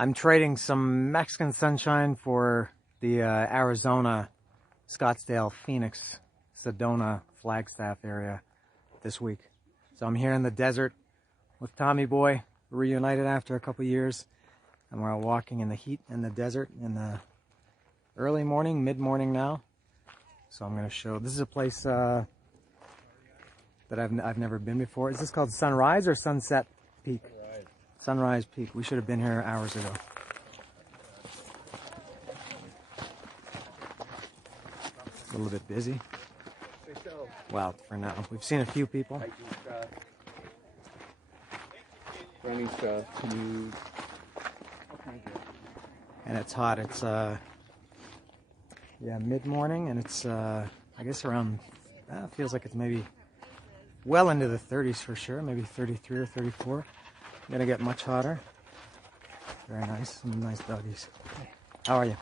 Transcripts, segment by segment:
I'm trading some Mexican sunshine for the Arizona, Scottsdale, Phoenix, Sedona, Flagstaff area this week. So I'm here in the desert with Tommy Boy, reunited after a couple years, and we're walking in the heat in the desert in the early morning, mid-morning now. So I'm going to show, this is a place that I've never been before. Is this called Sunrise or Sunset Peak? Sunrise Peak. We should have been here hours ago. A little bit busy. Well, for now. We've seen a few people. Running stuff, news. And it's hot. It's yeah, mid-morning, and it's I guess around, feels like it's maybe well into the 30s for sure, maybe 33 or 34. Gonna get much hotter. Very nice. Some nice doggies. How are you?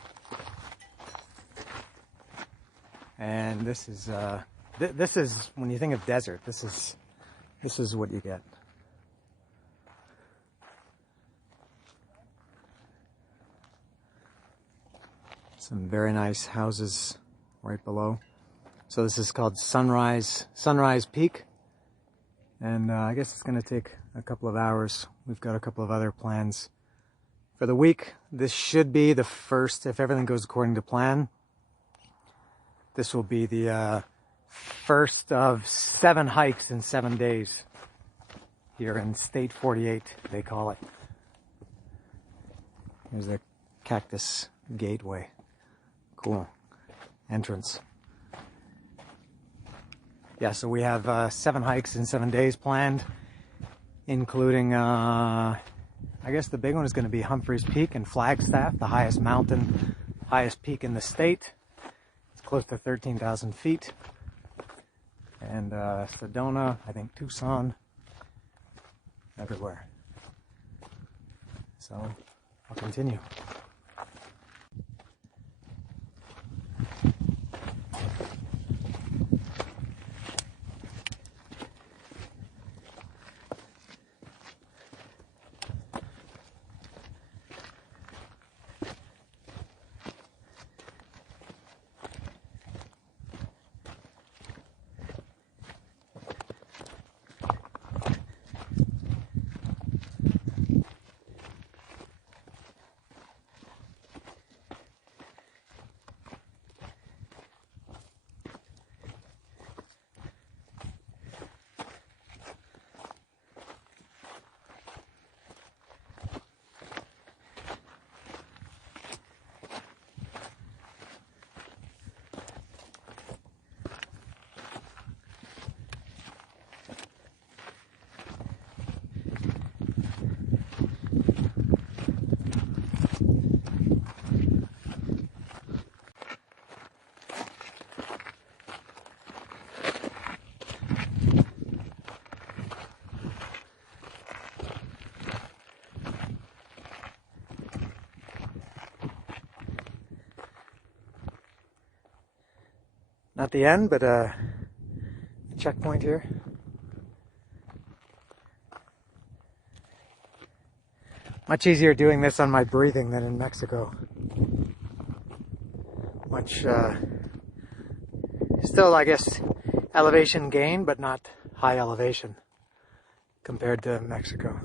And this is this is when you think of desert, this is what you get. Some very nice houses right below. So this is called Sunrise Peak. And I guess it's going to take a couple of hours. We've got a couple of other plans for the week. This should be the first, if everything goes according to plan. This will be the first of 7 hikes in 7 days here in State 48, they call it. Here's the Cactus Gateway. Cool entrance. Yeah, so we have 7 hikes in 7 days planned, including, I guess the big one is going to be Humphreys Peak in Flagstaff, the highest mountain, highest peak in the state. It's close to 13,000 feet. And Sedona, I think Tucson, everywhere. So I'll continue. Not the end, but a checkpoint here. Much easier doing this on my breathing than in Mexico. Much, still, I guess, elevation gain, but not high elevation compared to Mexico.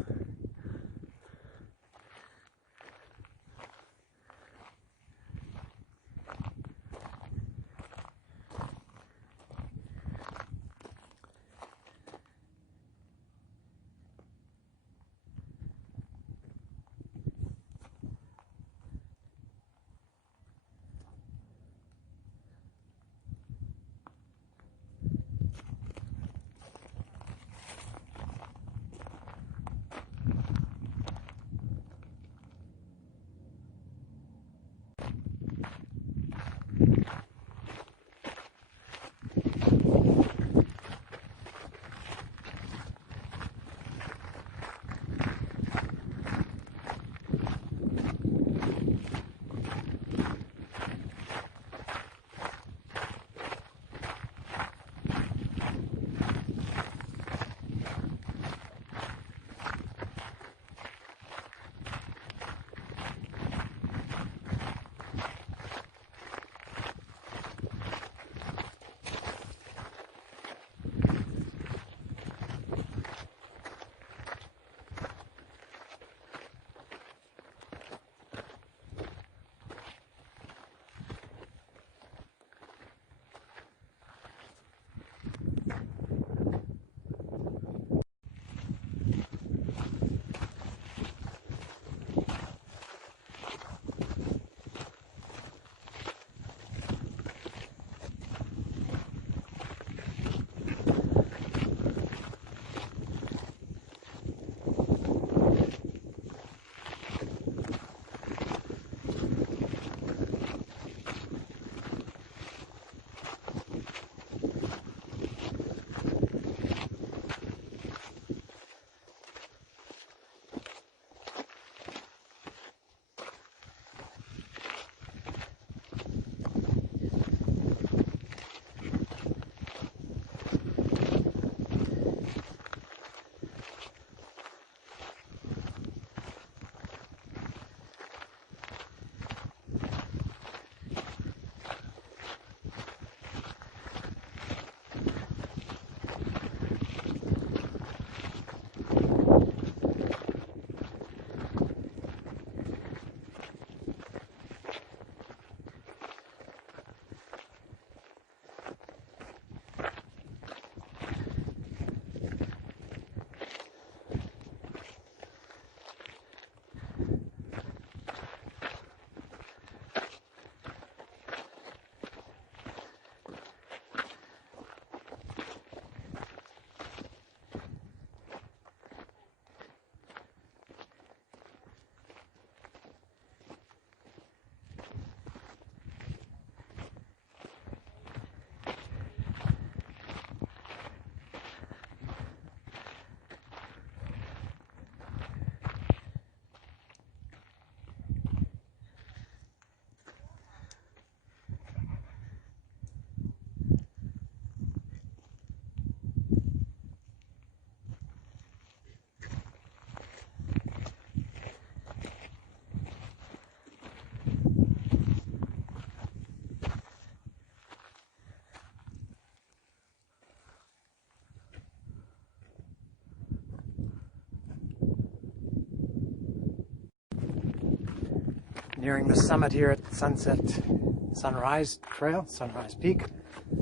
Nearing the summit here at Sunrise Trail, Sunrise Peak,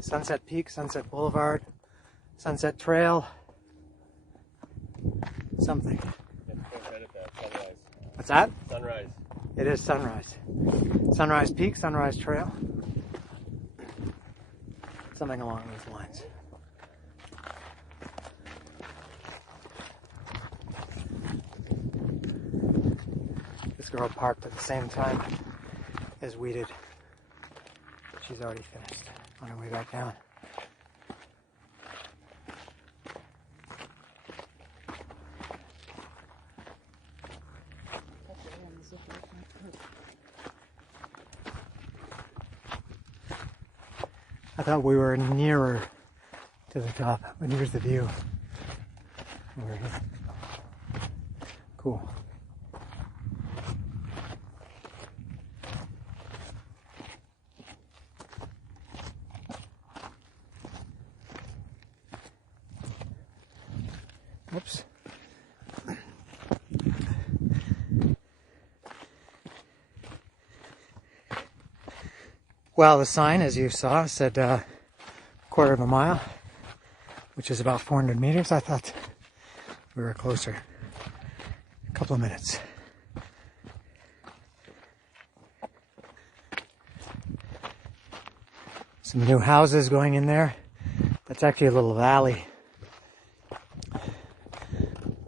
Sunset Peak, Sunset Boulevard, Sunset Trail, something. What's that? Sunrise. It is Sunrise. Sunrise Peak, Sunrise Trail. Something along those lines. This girl parked at the same time as we did. She's already finished on her way back down. I thought we were nearer to the top, but here's the view. Over here. Cool. Oops. Well, the sign, as you saw, said quarter of a mile, which is about 400 meters. I thought we were closer. A couple of minutes. Some new houses going in there. That's actually a little valley.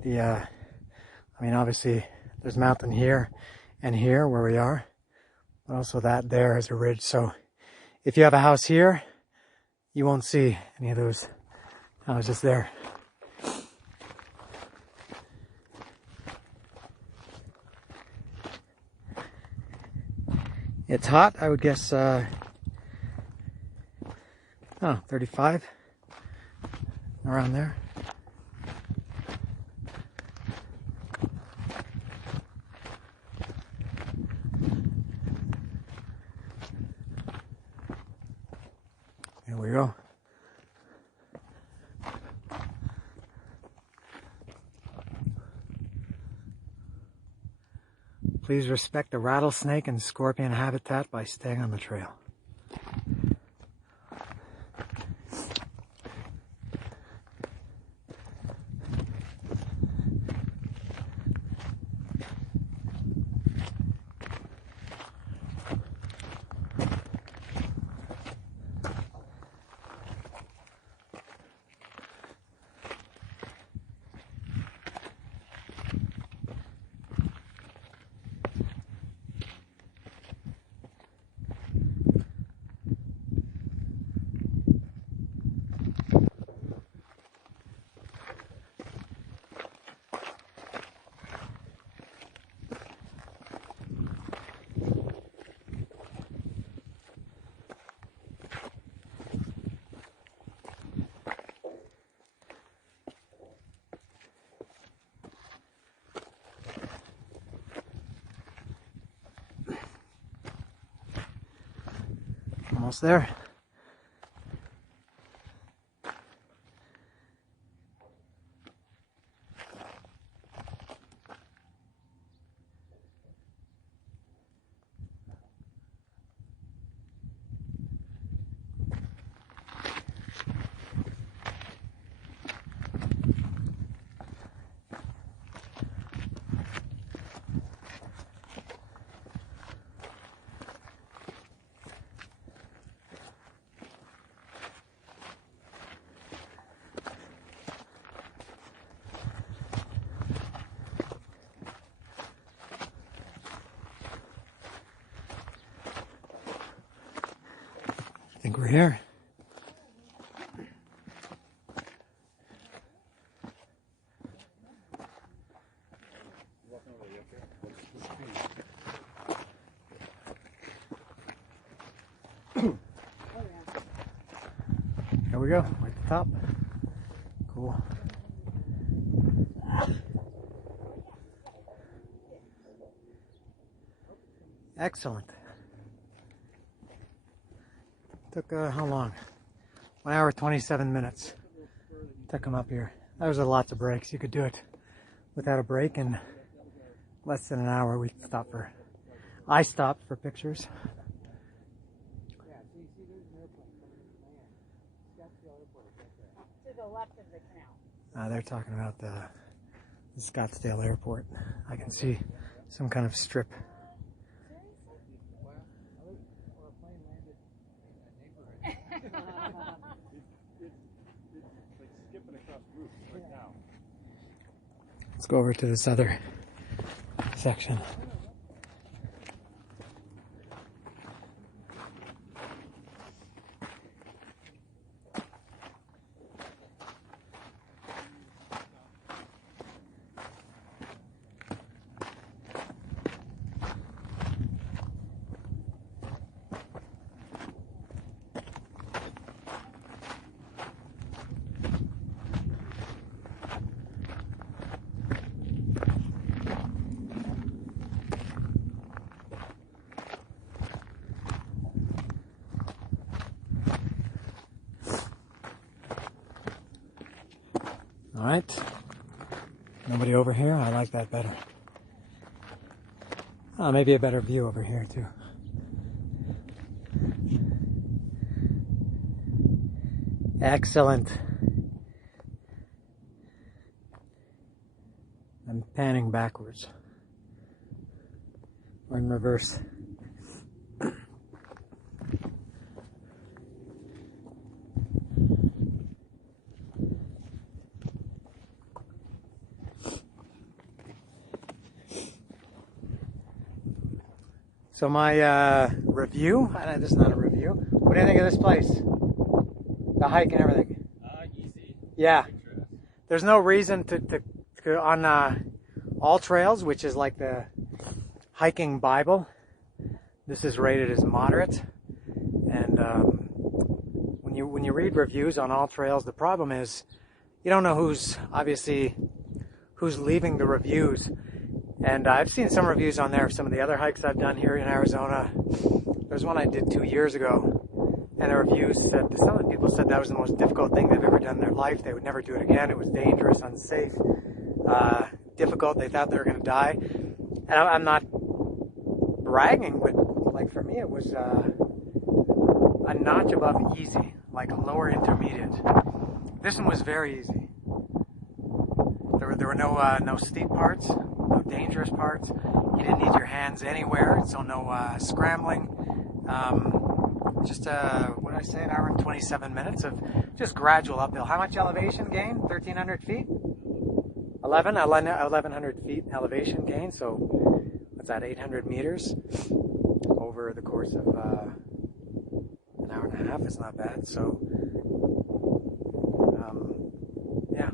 I mean, obviously, there's mountain here and here where we are, but also that there is a ridge. So if you have a house here, you won't see any of those houses there. It's hot, I would guess, 35, around there. Here we go. Please respect the rattlesnake and scorpion habitat by staying on the trail. Almost there. I think we're here. There we go, we're at the top. Cool. Excellent. Took how long? 1 hour 27 minutes. Took them up here. There was lots of breaks. You could do it without a break in less than an hour. We stopped for I stopped for pictures. Yeah, see, there's an airplane coming in to land. Scottsdale Airport is right there. To the left of the canal. They're talking about the Scottsdale Airport. I can see some kind of strip. Well, or a plane landed in a neighborhood. It's like skipping across roofs right now. Let's go over to this other section. All right. Nobody over here? I like that better. Maybe a better view over here too. Excellent. I'm panning backwards. Or in reverse. So my review, this is not a review. What do you think of this place? The hike and everything? Easy. Yeah. There's no reason to on all trails, which is like the hiking Bible. This is rated as moderate. And when you read reviews on all trails, the problem is you don't know who's leaving the reviews. And I've seen some reviews on there of some of the other hikes I've done here in Arizona. There's one I did 2 years ago, and the reviews said, some of the people said that was the most difficult thing they've ever done in their life. They would never do it again. It was dangerous, unsafe, difficult. They thought they were going to die. And I'm not bragging, but like for me, it was a notch above easy, like a lower intermediate. This one was very easy. There were no steep parts, no dangerous parts. You didn't need your hands anywhere, so no scrambling. Just what did I say, an hour and 27 minutes of just gradual uphill. How much elevation gain? 1,300 feet? 1,100 feet elevation gain. So what's that? 800 meters over the course of an hour and a half. It's not bad. So yeah,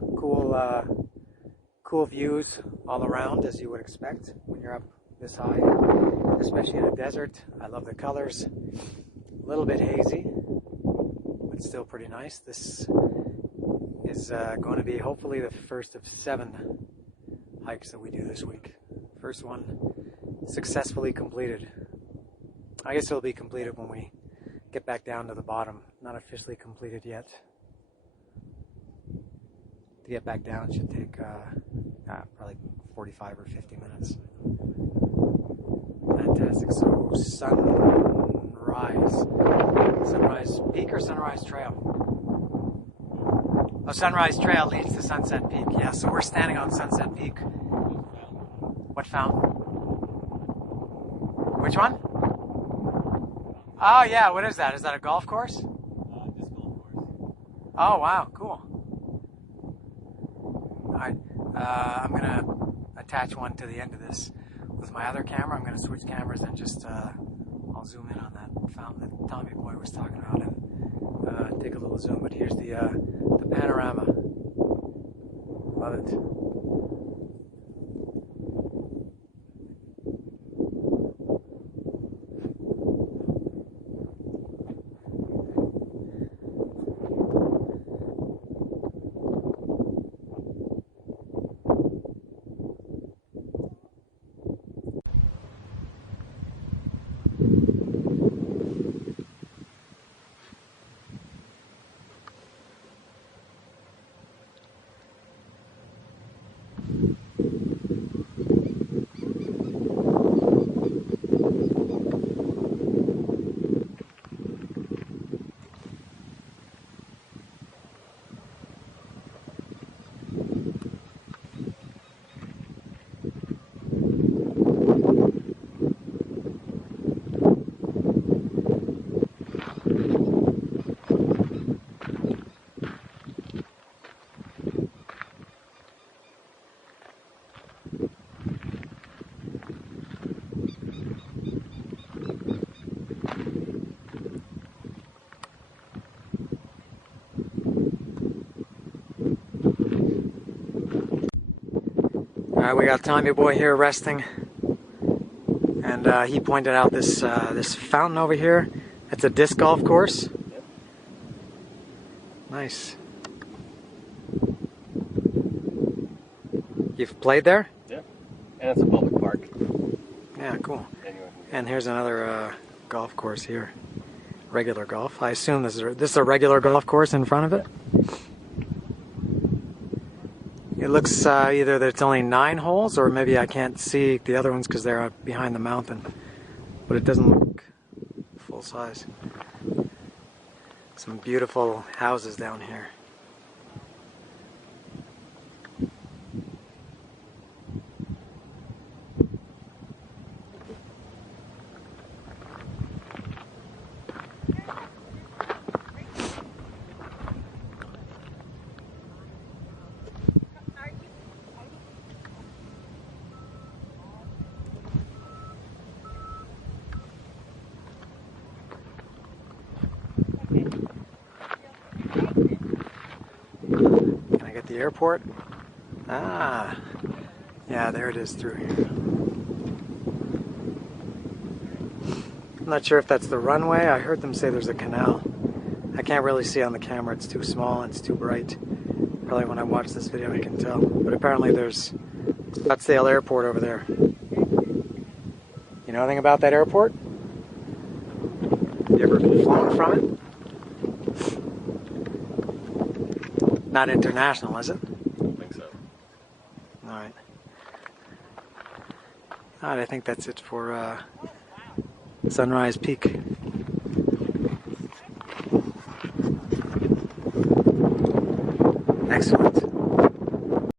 cool views all around, as you would expect when you're up this high, especially in a desert. I love the colors. A little bit hazy, but still pretty nice. This is going to be hopefully the first of 7 hikes that we do this week. First one successfully completed. I guess it'll be completed when we get back down to the bottom. Not officially completed yet. To get back down, it should take probably 45 or 50 minutes. Fantastic. So Sunrise Peak or Sunrise Trail? Oh, Sunrise Trail leads to Sunset Peak. Yeah, so we're standing on Sunset Peak. What fountain? Which one? Oh yeah, what is that? Is that a golf course? Disc golf course. Oh wow, cool. Alright, I'm gonna attach one to the end of this with my other camera. I'm gonna switch cameras and just I'll zoom in on that fountain that Tommy Boy was talking about and take a little zoom. But here's the panorama. Love it. Alright, we got Tommy Boy here resting. And he pointed out this this fountain over here. It's a disc golf course. Yep. Nice. You've played there? Yeah. And it's a public park. Yeah, cool. Anyone can And here's another golf course here. Regular golf. I assume this is a regular golf course in front of it. It looks either that it's only 9 holes, or maybe I can't see the other ones because they're behind the mountain. But it doesn't look full size. Some beautiful houses down here. Can I get the airport? Ah, yeah, there it is through here. I'm not sure if that's the runway. I heard them say there's a canal. I can't really see on the camera. It's too small and it's too bright. Probably when I watch this video I can tell. But apparently there's Scottsdale Airport over there. You know anything about that airport? You ever flown from it? Not international, is it? I don't think so. Alright. Alright, I think that's it for Sunrise Peak. Excellent.